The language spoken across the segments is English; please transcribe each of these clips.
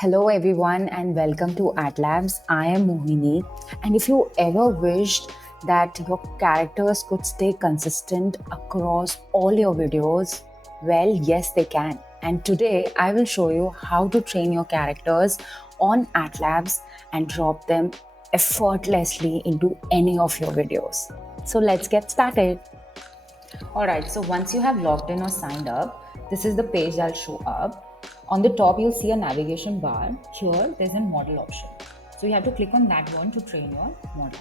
Hello, everyone, and welcome to Atlabs. I am Mohini. And if you ever wished that your characters could stay consistent across all your videos, well, yes, they can. And today I will show you how to train your characters on Atlabs and drop them effortlessly into any of your videos. So let's get started. Alright, so once you have logged in or signed up, this is the page that'll show up. On the top, you'll see a navigation bar. Here, there's a model option. So you have to click on that one to train your model.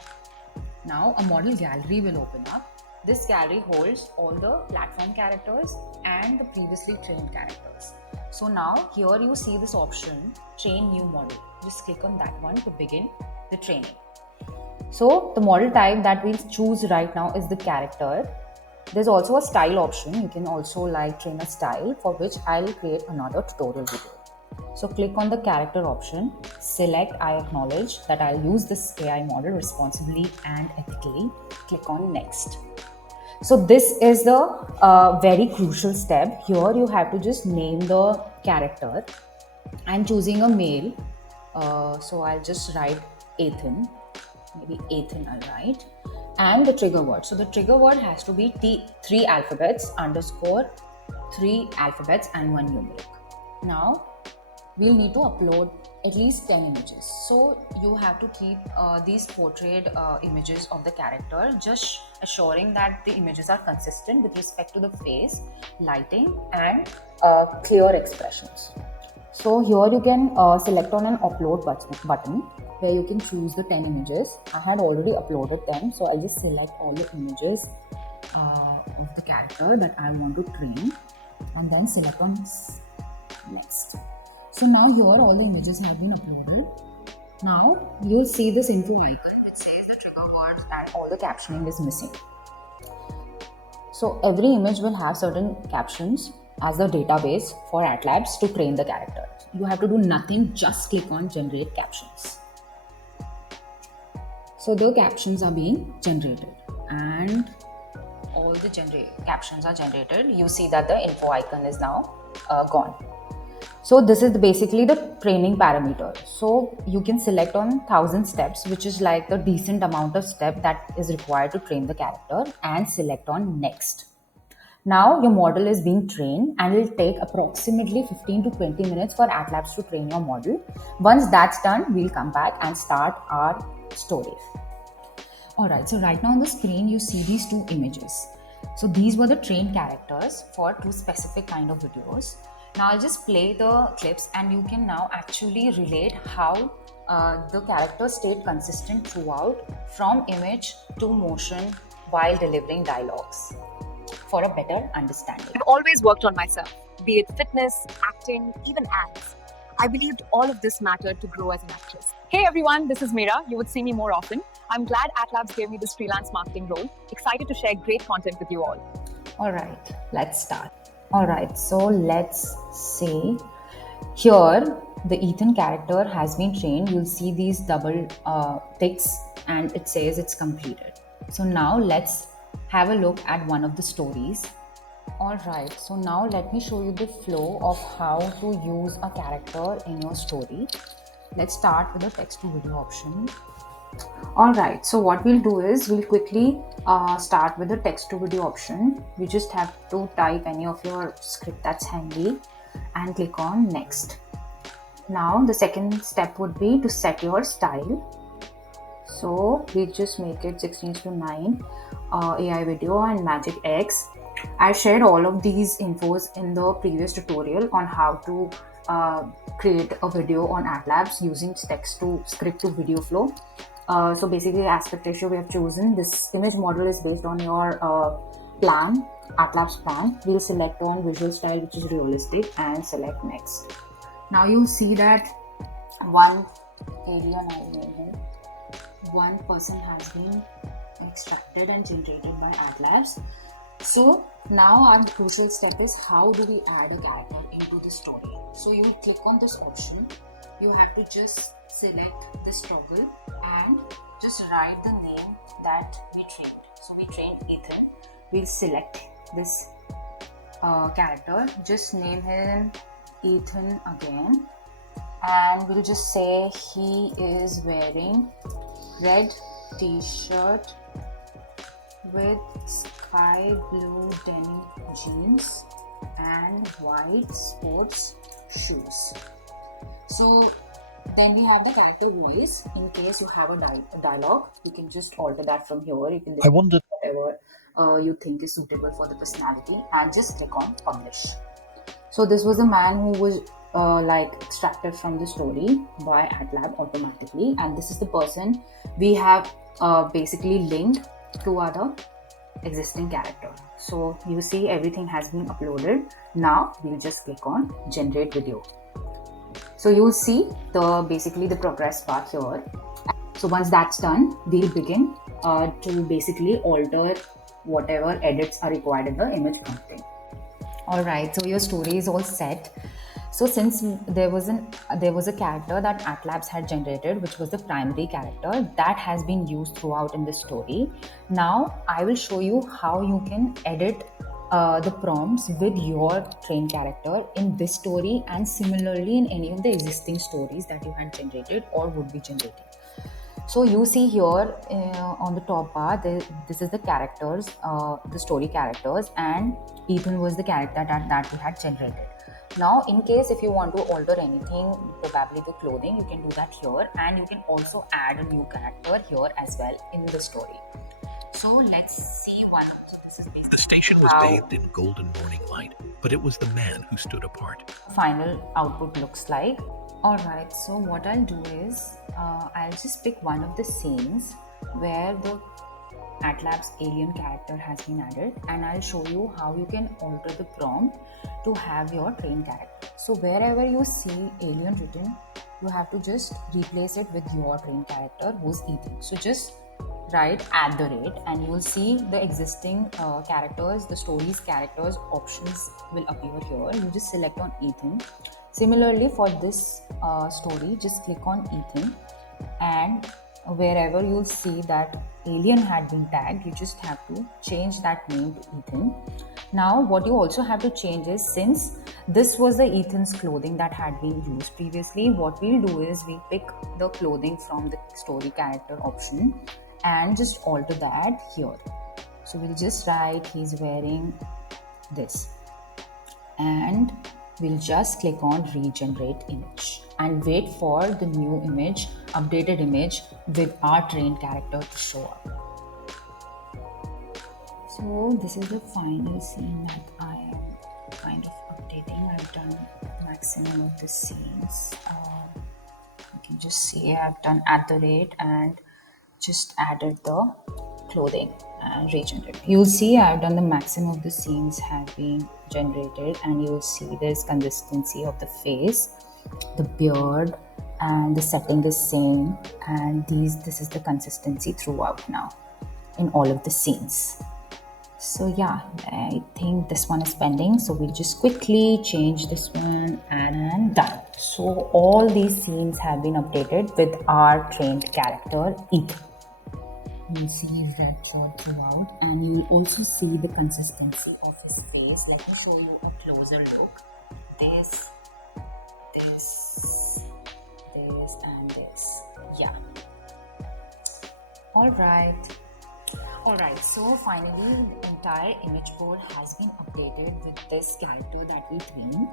Now, a model gallery will open up. This gallery holds all the platform characters and the previously trained characters. So now, here you see this option, train new model. Just click on that one to begin the training. So the model type that we'll choose right now is the character. There's also a style option. You can also train a style, for which I'll create another tutorial video. So click on the character option, select I acknowledge that I'll use this AI model responsibly and ethically. Click on next. So this is the very crucial step. Here you have to just name the character. I'm choosing a male. So I'll just write Ethan. Maybe Ethan, I'll write. And the trigger word. So the trigger word has to be 3 alphabets underscore 3 alphabets and 1 numeric. Now we'll need to upload at least 10 images. So you have to keep these portrait images of the character, just assuring that the images are consistent with respect to the face, lighting and clear expressions. So here you can select on an upload button where you can choose the 10 images. I had already uploaded them, so I'll just select all the images of the character that I want to train and then select on next. So now here all the images have been uploaded. Now you'll see this info icon which says the trigger words and all the captioning is missing. So every image will have certain captions as the database for Atlabs to train the character. You have to do nothing, just click on generate captions. So the captions are being generated and all the captions are generated. You see that the info icon is now gone. So this is basically the training parameter. So you can select on 1000 steps, which is like the decent amount of step that is required to train the character, and select on next. Now your model is being trained and it will take approximately 15 to 20 minutes for Atlabs to train your model. Once that's done, we'll come back and start our story. Alright, so right now on the screen you see these 2 images. So these were the trained characters for 2 specific kind of videos. Now I'll just play the clips and you can now actually relate how the character stayed consistent throughout from image to motion while delivering dialogues for a better understanding. I've always worked on myself, be it fitness, acting, even ads. I believed all of this mattered to grow as an actress. Hey everyone, this is Meera. You would see me more often. I'm glad Atlabs gave me this freelance marketing role. Excited to share great content with you all. Alright, let's start. Alright, so let's say here the Ethan character has been trained. You'll see these double ticks and it says it's completed. So now let's have a look at one of the stories. Alright, so now let me show you the flow of how to use a character in your story. Let's start with the text to video option. Alright, so what we'll do is we'll quickly start with the text to video option. You just have to type any of your script that's handy and click on next. Now the second step would be to set your style. So we just make it 16:9 AI video and Magic X. I shared all of these infos in the previous tutorial on how to create a video on Atlabs using text to script to video flow. So basically aspect ratio we have chosen. This image model is based on your plan, Atlabs plan. We'll select on visual style which is realistic and select next. Now you'll see that one person has been extracted and generated by Atlabs. So now our crucial step is how do we add a character into the story. So you click on this option. You have to just select the toggle and just write the name that we trained. So we trained Ethan. We'll select this character. Just name him Ethan again and we'll just say he is wearing red t-shirt with sky blue denim jeans and white sports shoes. So then we have the character voice. In case you have a dialogue, you can just alter that from here. You can I decide wondered. whatever you think is suitable for the personality and just click on publish. So this was a man who was like extracted from the story by Atlab automatically, and this is the person we have basically linked to other existing character. So you see everything has been uploaded. Now we'll just click on generate video. So you'll see the basically the progress bar here. So once that's done, we'll begin to basically alter whatever edits are required in the image prompting. All right, so your story is all set. So since there was a character that Atlabs had generated, which was the primary character that has been used throughout in the story. Now I will show you how you can edit the prompts with your trained character in this story, and similarly in any of the existing stories that you had generated or would be generating. So you see here on the top bar, this is the characters, the story characters, and Ethan was the character that we had generated. Now, in case if you want to alter anything, probably the clothing, you can do that here, and you can also add a new character here as well in the story. So let's see one. So this is basically The station was how bathed in golden morning light, but it was the man who stood apart. final output looks like. Alright, so what I'll do is I'll just pick one of the scenes where the Atlabs alien character has been added, and I'll show you how you can alter the prompt to have your trained character. So wherever you see alien written, you have to just replace it with your trained character who's Ethan. So just write @ and you will see the existing characters, the stories characters options will appear here. You just select on Ethan. Similarly for this story, just click on Ethan, and wherever you'll see that alien had been tagged, you just have to change that name to Ethan. Now what you also have to change is, since this was the Ethan's clothing that had been used previously, what we'll do is we pick the clothing from the story character option and just alter that here. So we'll just write he's wearing this, and we'll just click on regenerate image and wait for the new image, updated image with our trained character to show up. So this is the final scene that I am kind of updating. I've done maximum of the scenes. You can just see I've done @ and just added the clothing and regenerated. You'll see I've done the maximum of the scenes have been generated, and you'll see there's consistency of the face, the beard, and the setting is same, and this is the consistency throughout now in all of the scenes. So yeah, I think this one is pending, so we'll just quickly change this one and done. So all these scenes have been updated with our trained character Ethan. You see that all throughout, and you also see the consistency of his face. Let me show you a closer look. This, and this. Yeah. Alright, so finally the entire image board has been updated with this character that we trained.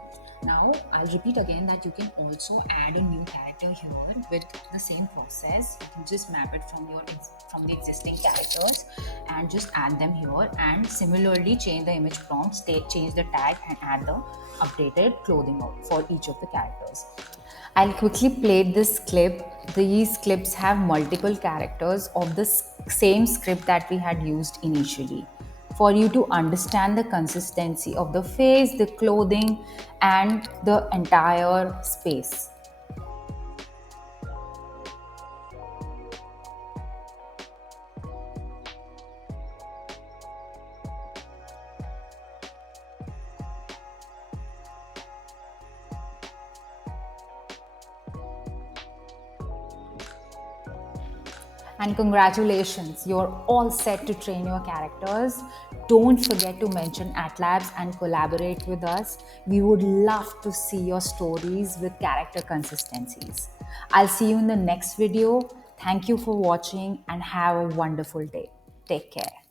Now I'll repeat again that you can also add a new character here with the same process. You can just map it from the existing characters and just add them here, and similarly change the image prompts, change the tag and add the updated clothing out for each of the characters. I'll quickly play this clip. These clips have multiple characters of the same script that we had used initially, for you to understand the consistency of the face, the clothing, and the entire space. And congratulations, you're all set to train your characters Don't forget to mention Atlabs and collaborate with us. We would love to see your stories with character consistencies. I'll see you in the next video. Thank you for watching and have a wonderful day. Take care.